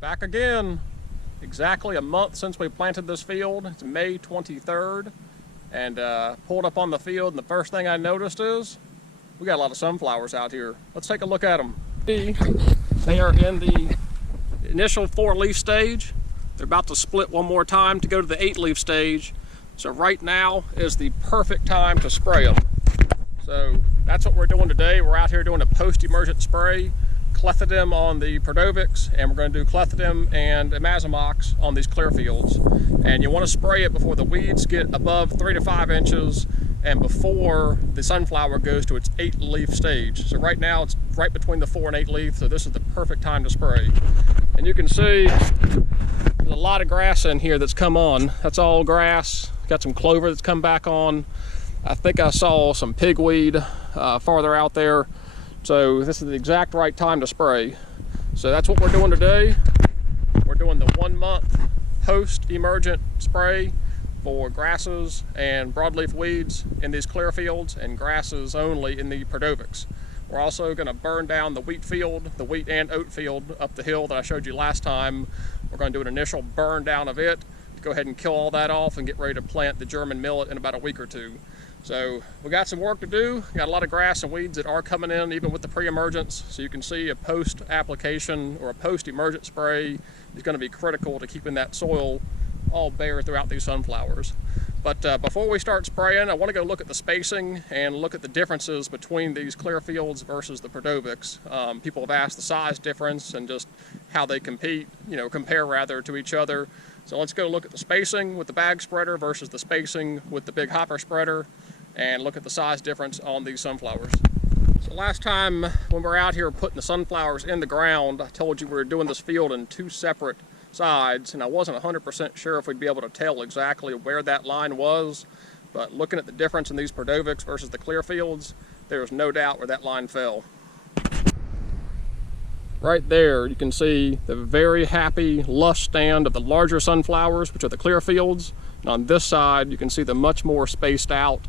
Back again, exactly a month since we planted this field. It's May 23rd, and pulled up on the field, and the first thing I noticed is we got a lot of sunflowers out here. Let's take a look at them. They are in the initial 4-leaf stage. They're about to split one more time to go to the 8-leaf stage. So right now is the perfect time to spray them. So that's what we're doing today. We're out here doing a post-emergent spray. Clethodim on the Perdovics, and we're going to do Clethodim and Imazamox on these Clearfields. And you want to spray it before the weeds get above 3 to 5 inches and before the sunflower goes to its 8-leaf stage. So right now it's right between the 4 and 8 leaf, so this is the perfect time to spray. And you can see there's a lot of grass in here that's come on. That's all grass. Got some clover that's come back on. I think I saw some pigweed farther out there. So this is the exact right time to spray. So that's what we're doing today. We're doing the 1 month post-emergent spray for grasses and broadleaf weeds in these Clearfields, and grasses only in the Perdovics. We're also going to burn down the wheat field, the wheat and oat field up the hill that I showed you last time. We're going to do an initial burn down of it to go ahead and kill all that off and get ready to plant the German millet in about a week or two. So we got some work to do. Got a lot of grass and weeds that are coming in even with the pre-emergence. So you can see a post-application or a post-emergent spray is going to be critical to keeping that soil all bare throughout these sunflowers. But before we start spraying, I want to go look at the spacing and look at the differences between these Clearfields versus the Perdovics. People have asked the size difference and just how they compare rather to each other. So let's go look at the spacing with the bag spreader versus the spacing with the big hopper spreader, and look at the size difference on these sunflowers. So last time when we were out here putting the sunflowers in the ground, I told you we were doing this field in 2 separate sides, and I wasn't 100% sure if we'd be able to tell exactly where that line was, but looking at the difference in these Perdovics versus the Clearfields, there's no doubt where that line fell. Right there you can see the very happy lush stand of the larger sunflowers, which are the Clearfields, and on this side you can see the much more spaced out,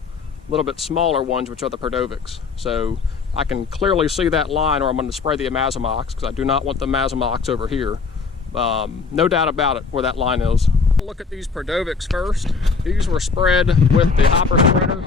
a little bit smaller ones, which are the Perdovics. So I can clearly see that line where I'm going to spray the Imazamox, because I do not want the Imazamox over here. No doubt about it where that line is. Look at these Perdovics first. These were spread with the hopper spreader,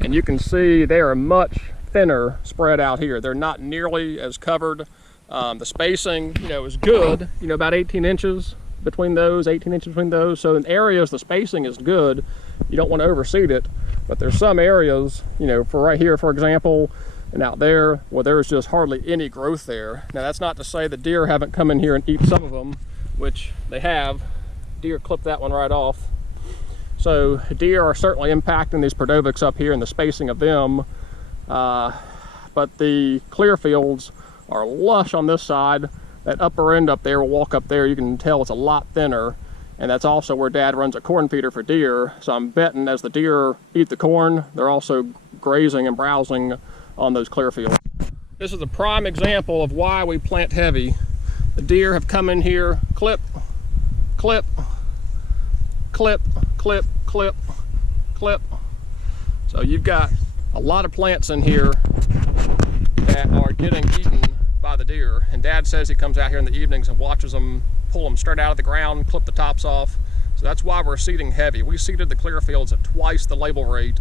and you can see they are much thinner spread out here. They're not nearly as covered. The spacing, is good, about 18 inches between those, 18 inches between those. So in areas the spacing is good. You don't want to overseed it, but there's some areas, for right here, for example, and out there, where there's just hardly any growth there. Now that's not to say the deer haven't come in here and eat some of them, which they have. Deer clipped that one right off. So deer are certainly impacting these Perdovics up here and the spacing of them. But the Clearfields are lush on this side. That upper end up there, we'll walk up there, you can tell it's a lot thinner. And that's also where Dad runs a corn feeder for deer. So I'm betting as the deer eat the corn, they're also grazing and browsing on those Clearfields. This is a prime example of why we plant heavy. The deer have come in here, clip, clip, clip, clip, clip, clip. So you've got a lot of plants in here that are getting eaten by the deer. And Dad says he comes out here in the evenings and watches them pull them straight out of the ground, clip the tops off. So that's why we're seeding heavy. We seeded the Clearfields at twice the label rate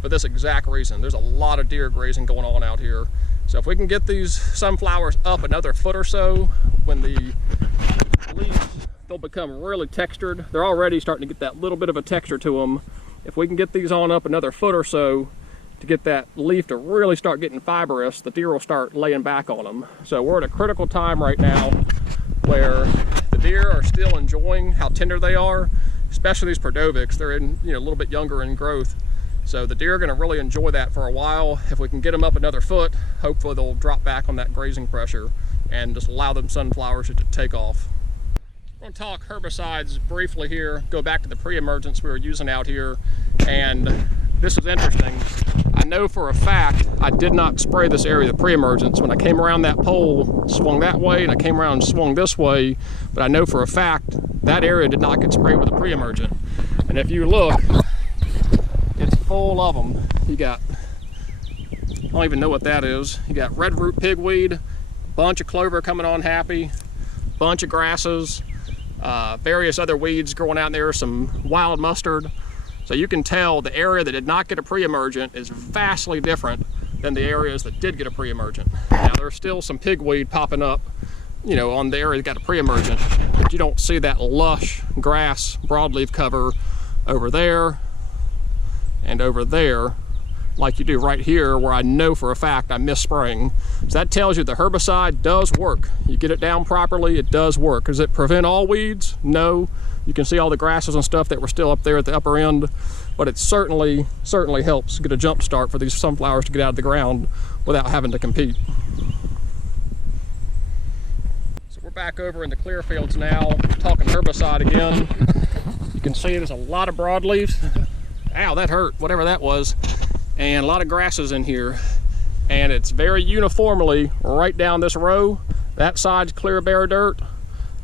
for this exact reason. There's a lot of deer grazing going on out here. So if we can get these sunflowers up another foot or so, when the leaves, they'll become really textured. They're already starting to get that little bit of a texture to them. If we can get these on up another foot or so to get that leaf to really start getting fibrous, the deer will start laying back on them. So we're at a critical time right now where the deer are still enjoying how tender they are, especially these Perdovics. They're a little bit younger in growth. So the deer are going to really enjoy that for a while. If we can get them up another foot, hopefully they'll drop back on that grazing pressure and just allow them sunflowers to take off. We're going to talk herbicides briefly here, go back to the pre-emergence we were using out here, and this is interesting. I know for a fact I did not spray this area of pre-emergence. When I came around that pole, swung that way, and I came around and swung this way, but I know for a fact that area did not get sprayed with a pre-emergent. And if you look, it's full of them. You got, I don't even know what that is. You got red root pigweed, a bunch of clover coming on happy, bunch of grasses, various other weeds growing out there, some wild mustard. So you can tell the area that did not get a pre-emergent is vastly different than the areas that did get a pre-emergent. Now there's still some pigweed popping up, you know, on the area that got a pre-emergent, but you don't see that lush grass broadleaf cover over there and over there like you do right here, where I know for a fact I missed spraying. So that tells you the herbicide does work. You get it down properly, it does work. Does it prevent all weeds? No. You can see all the grasses and stuff that were still up there at the upper end, but it certainly helps get a jump start for these sunflowers to get out of the ground without having to compete. So we're back over in the Clearfields now, talking herbicide again. You can see there's a lot of broadleaves. Ow, that hurt, whatever that was. And a lot of grasses in here. And it's very uniformly right down this row. That side's clear bare dirt,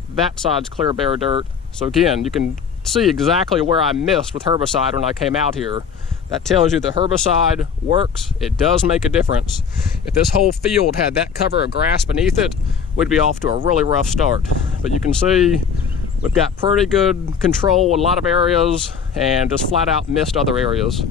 that side's clear bare dirt. So again, you can see exactly where I missed with herbicide when I came out here. That tells you the herbicide works. It does make a difference. If this whole field had that cover of grass beneath it, we'd be off to a really rough start. But you can see we've got pretty good control in a lot of areas and just flat out missed other areas. So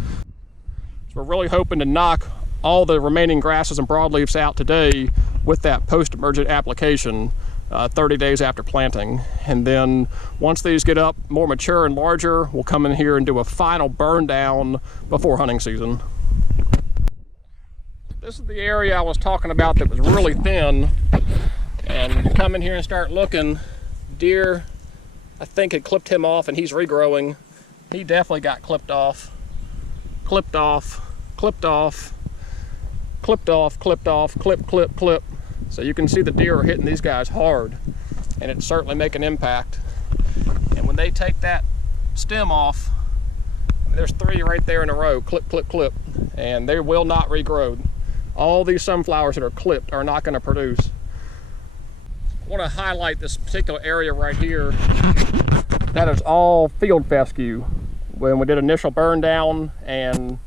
we're really hoping to knock all the remaining grasses and broadleaves out today with that post-emergent application 30 days after planting. And then once these get up more mature and larger, we'll come in here and do a final burn down before hunting season. This is the area I was talking about that was really thin. And when you come in here and start looking, deer, I think had clipped him off and he's regrowing. He definitely got clipped off, clipped off, clipped off, clipped off, clipped off, clip, clip, clip. So you can see the deer are hitting these guys hard, and it's certainly making impact. And when they take that stem off, I mean, there's 3 right there in a row, clip, clip, clip, and they will not regrow. All these sunflowers that are clipped are not going to produce. I want to highlight this particular area right here. That is all field fescue. When we did initial burn down and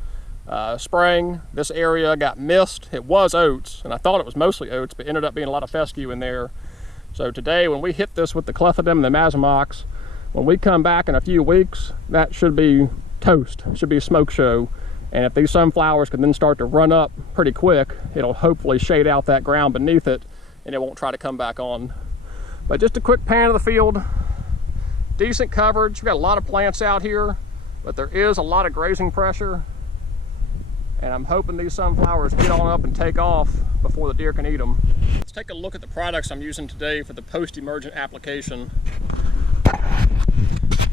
spraying, this area got missed. It was oats, and I thought it was mostly oats, but ended up being a lot of fescue in there. So today, when we hit this with the clethodim and the mazamox, when we come back in a few weeks, that should be toast. It should be a smoke show. And if these sunflowers can then start to run up pretty quick, it'll hopefully shade out that ground beneath it, and it won't try to come back on. But just a quick pan of the field. Decent coverage. We've got a lot of plants out here, but there is a lot of grazing pressure. And I'm hoping these sunflowers get on up and take off before the deer can eat them. Let's take a look at the products I'm using today for the post-emergent application.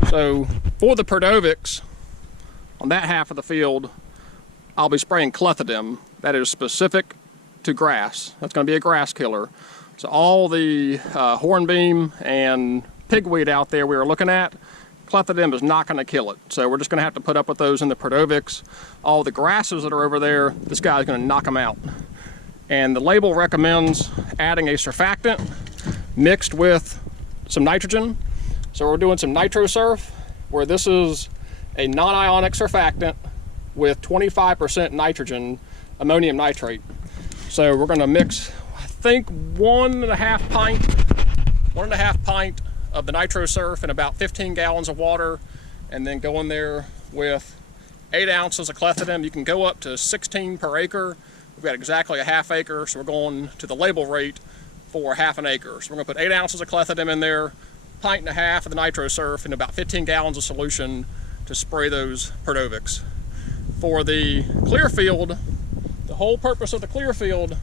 So for the Perdovics, on that half of the field, I'll be spraying clethodim. That is specific to grass. That's going to be a grass killer. So all the hornbeam and pigweed out there we were looking at, clethodim is not going to kill it. So we're just going to have to put up with those in the Perdovics. All the grasses that are over there, this guy's going to knock them out. And the label recommends adding a surfactant mixed with some nitrogen. So we're doing some NitroSurf, where this is a non-ionic surfactant with 25% nitrogen, ammonium nitrate. So we're going to mix, I think, 1.5 pint of the NitroSurf in about 15 gallons of water, and then go in there with 8 ounces of clethodim. You can go up to 16 per acre. We've got exactly a half acre, so we're going to the label rate for half an acre. So we're going to put 8 ounces of clethodim in there, 1.5 pints of the NitroSurf, and about 15 gallons of solution to spray those Perdovics. For the Clearfield, the whole purpose of the Clearfield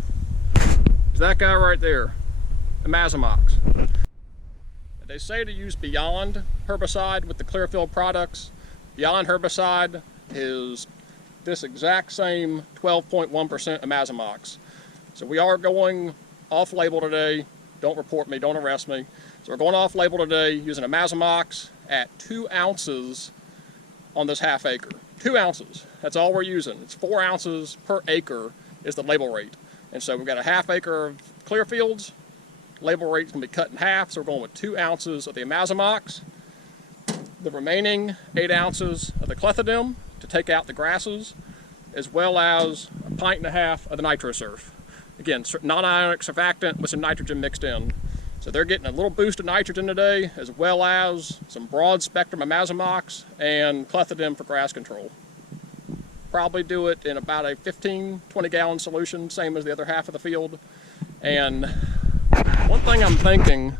is that guy right there, the mazamox. They say to use Beyond herbicide with the Clearfield products. Beyond herbicide is this exact same 12.1% of mazamox. So we are going off label today. Don't report me, don't arrest me. So we're going off label today using a mazamox at 2 ounces on this half acre. 2 ounces, that's all we're using. It's 4 ounces per acre is the label rate. And so we've got a half acre of Clearfields. Label rate is going to be cut in half, so we're going with 2 ounces of the mazamox. The remaining 8 ounces of the clethodim to take out the grasses, as well as 1.5 pints of the NitroSurf. Again, non-ionic surfactant with some nitrogen mixed in. So they're getting a little boost of nitrogen today, as well as some broad spectrum of Mazamox and clethodim for grass control. Probably do it in about a 15-20 gallon solution, same as the other half of the field. And one thing I'm thinking,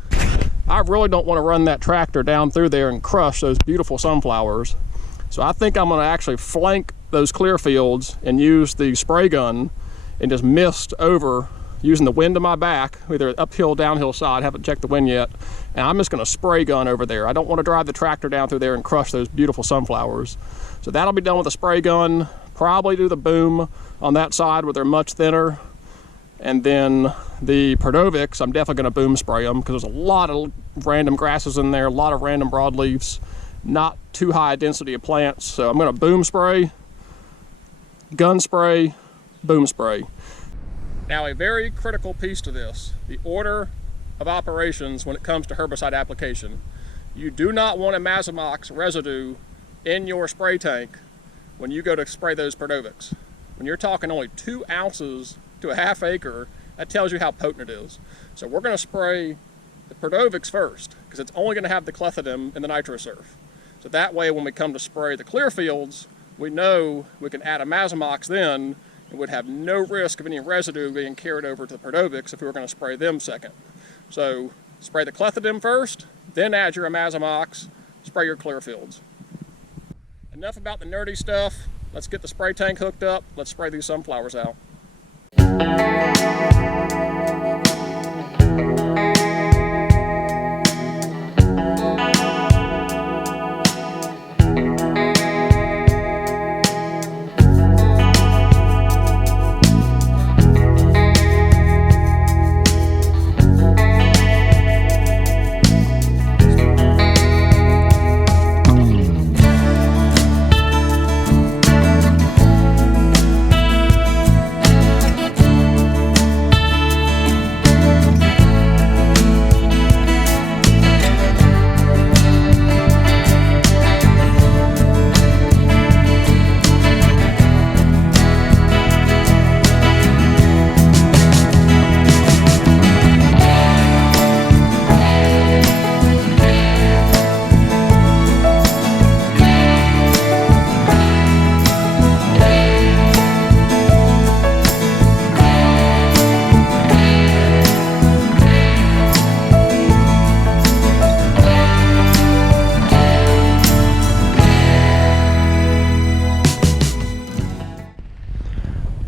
I really don't want to run that tractor down through there and crush those beautiful sunflowers. So I think I'm going to actually flank those clear fields and use the spray gun and just mist over using the wind to my back, either uphill, downhill side, haven't checked the wind yet, and I'm just gonna spray gun over there. I don't wanna drive the tractor down through there and crush those beautiful sunflowers. So that'll be done with a spray gun, probably do the boom on that side where they're much thinner, and then the Perdovics, I'm definitely gonna boom spray them because there's a lot of random grasses in there, a lot of random broadleafs, not too high a density of plants. So I'm gonna boom spray, gun spray, boom spray. Now, a very critical piece to this, the order of operations when it comes to herbicide application. You do not want a Mazamox residue in your spray tank when you go to spray those Perdovics. When you're talking only 2 ounces to a half acre, that tells you how potent it is. So we're going to spray the Perdovics first, because it's only going to have the clethodim and the nitrosurf. So that way, when we come to spray the clear fields, we know we can add a Mazamox then, and would have no risk of any residue being carried over to the Perdovics if we were going to spray them second. So spray the clethodim first, then add your Mazamox, spray your clear fields. Enough about the nerdy stuff. Let's get the spray tank hooked up. Let's spray these sunflowers out.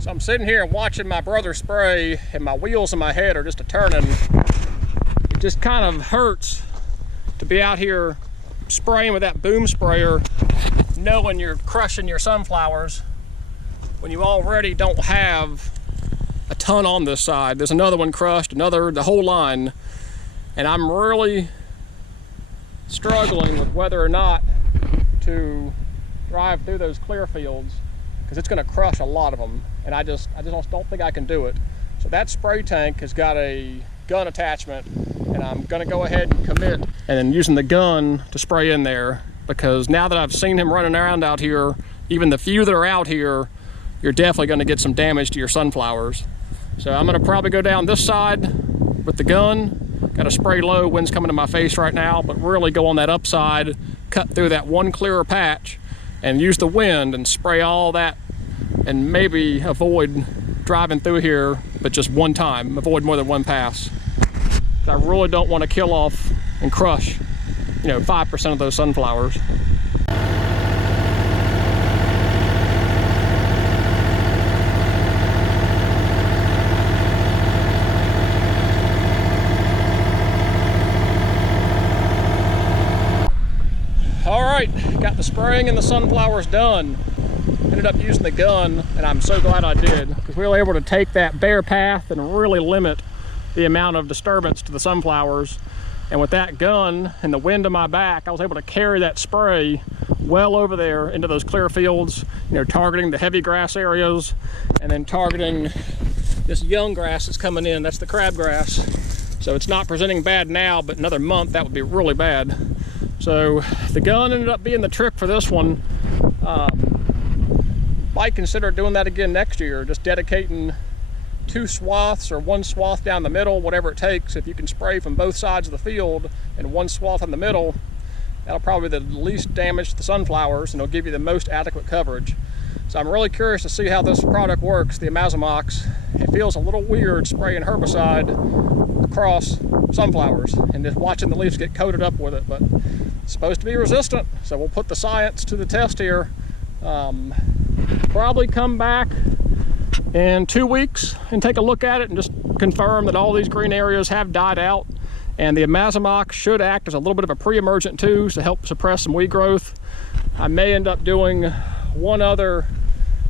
I'm sitting here and watching my brother spray, and my wheels in my head are just a-turning. It just kind of hurts to be out here spraying with that boom sprayer, knowing you're crushing your sunflowers when you already don't have a ton on this side. There's another one crushed, the whole line, and I'm really struggling with whether or not to drive through those clear fields, because it's going to crush a lot of them, and I just don't think I can do it. So that spray tank has got a gun attachment, and I'm going to go ahead and commit and then using the gun to spray in there, because now that I've seen him running around out here, even the few that are out here, you're definitely going to get some damage to your sunflowers. So I'm going to probably go down this side with the gun, got to spray low, wind's coming in my face right now, but really go on that upside, cut through that one clearer patch, and use the wind and spray all that, and maybe avoid driving through here, but just one time, avoid more than one pass. I really don't want to kill off and crush, 5% of those sunflowers. All right, got the spraying and the sunflowers done. Ended up using the gun, and I'm so glad I did, because we were able to take that bare path and really limit the amount of disturbance to the sunflowers. And with that gun and the wind in my back, I was able to carry that spray well over there into those clear fields, targeting the heavy grass areas, and then targeting this young grass that's coming in. That's the crabgrass. So it's not presenting bad now, but another month that would be really bad. So the gun ended up being the trick for this one. Might consider doing that again next year, just dedicating 2 swaths or 1 swath down the middle, whatever it takes. If you can spray from both sides of the field and 1 swath in the middle, that'll probably be the least damage to the sunflowers and it'll give you the most adequate coverage. So I'm really curious to see how this product works, the Amazomox. It feels a little weird spraying herbicide across sunflowers and just watching the leaves get coated up with it, but it's supposed to be resistant. So we'll put the science to the test here. Probably come back in 2 weeks and take a look at it and just confirm that all these green areas have died out. And the Amazomox should act as a little bit of a pre-emergent too to help suppress some weed growth. I may end up doing one other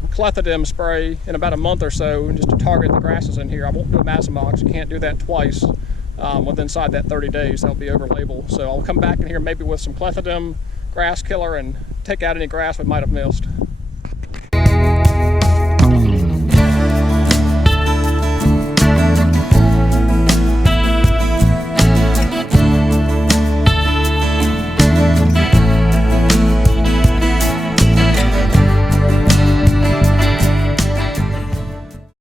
clethodim spray in about a month or so just to target the grasses in here. I won't do Amazomox. You can't do that twice within inside that 30 days. That'll be over label. So I'll come back in here maybe with some clethodim grass killer and take out any grass we might have missed.